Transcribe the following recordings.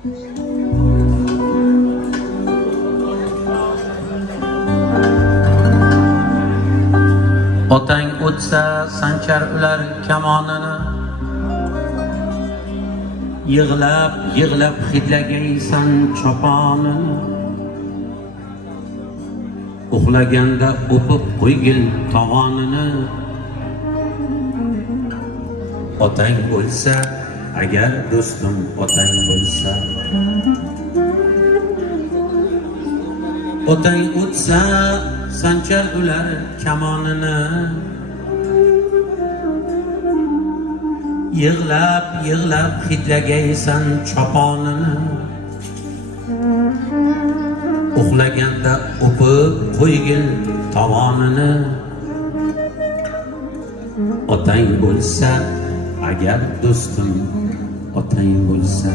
Otang o'tsa sanchar ular kamonini, yig'lab yig'lab hidlagaysan choponini. Uxlaganda o'pib qo'ygil tovonini. Otang o'lsa agar do'stim otang bo'lsa, otang o'tsa sanchar ular kamonini, yig'lab yig'lab hidlagaysan choponini. Uxlaganda o'pib qo'ygil tovonini. Otang bo'lsa agar do'stim otang bo'lsa.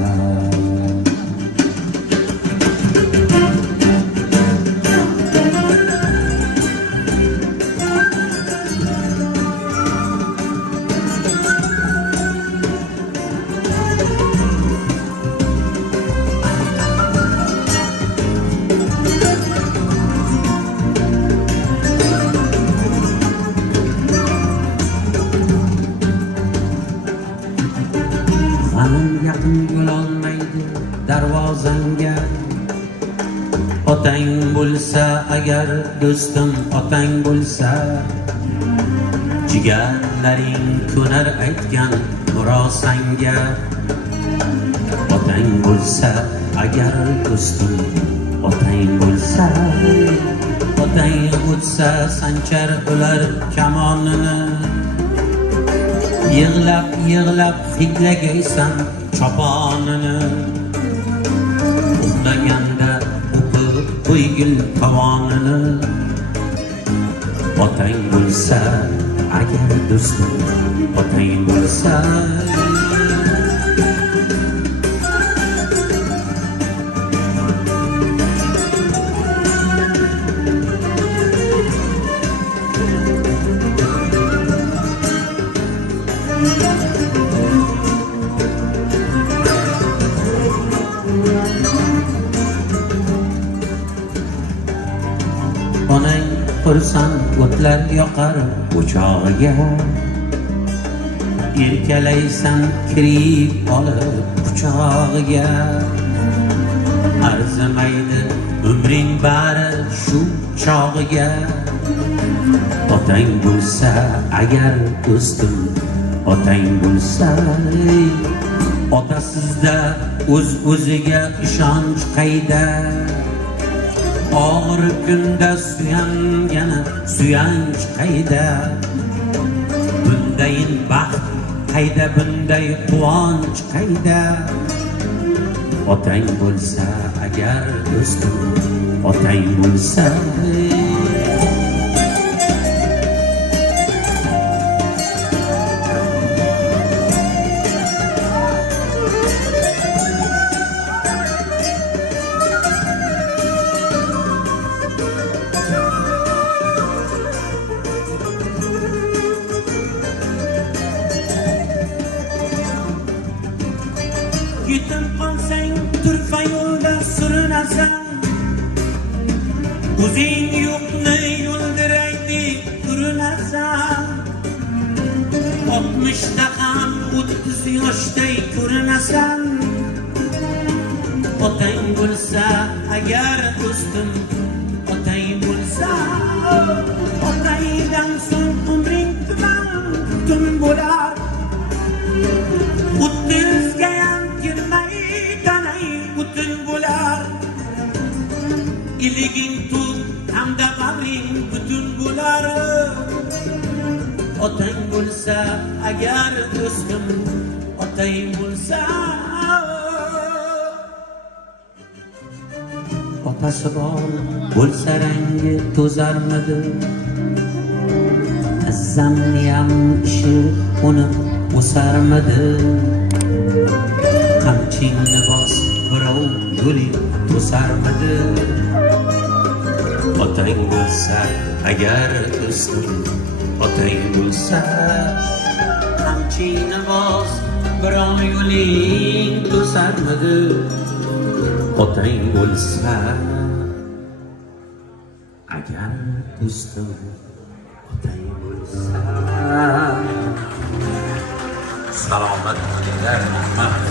Yaqin bo'lolmaydi darvozangga. Otang bo'lsa agar do'stim otang bo'lsa, jigarlaring ko'nar aytgan murosanga. Otang bo'lsa agar do'stim otang bo'lsa, otang o'tsa sanchar ular kamonini, yig'lab yig'lab hidlagaysan choponini. Uxlaganda o'pib qo'ygil tovonini. Otang bo'lsa agar do'stim otang bo'lsa. Onang xursand o'tlar yoqar o'chog'iga, erkalaysan kirib olib quchog'iga. Arzimaydi umring bari shu chog'iga. Otang bo'lsa agar do'stim otang bo'lsa, otasizda o'z-o'ziga ishonch qayda. Og'ir kunda suyangana suyanch qayda. Bundayin baxt qayda, bunday quvonch qayda. Otang bo'lsa agar do'stim otang bo'lsa. Yetim qolsang turfa yo'lda surinasan, o'zing yo'qni yo'ldiraydi urinasan. 60da ham 30 yoshday ko'rinasan. Otang bo'lsa agar do'stim otang bo'lsa, otangdan so'ng umring tun bo'lar. 30ga iliging tug hamda bag'ring butun bo'lar. Otang bo'lsa agar do'stim otang bo'lsa. Otasi bor bo'lsa rangi to'zarmidi, azzamniyam ishi uni o'sarmidi. Qamchingni bos birov yo'ling to'sarmidi. Otang bo'lsa agar do'stim otang bo'lsa, qamchingni bos birov yo'ling to'sarmidi. otang bo'lsa, agar do'stim otang bo'lsa. Salomat bo'linglar.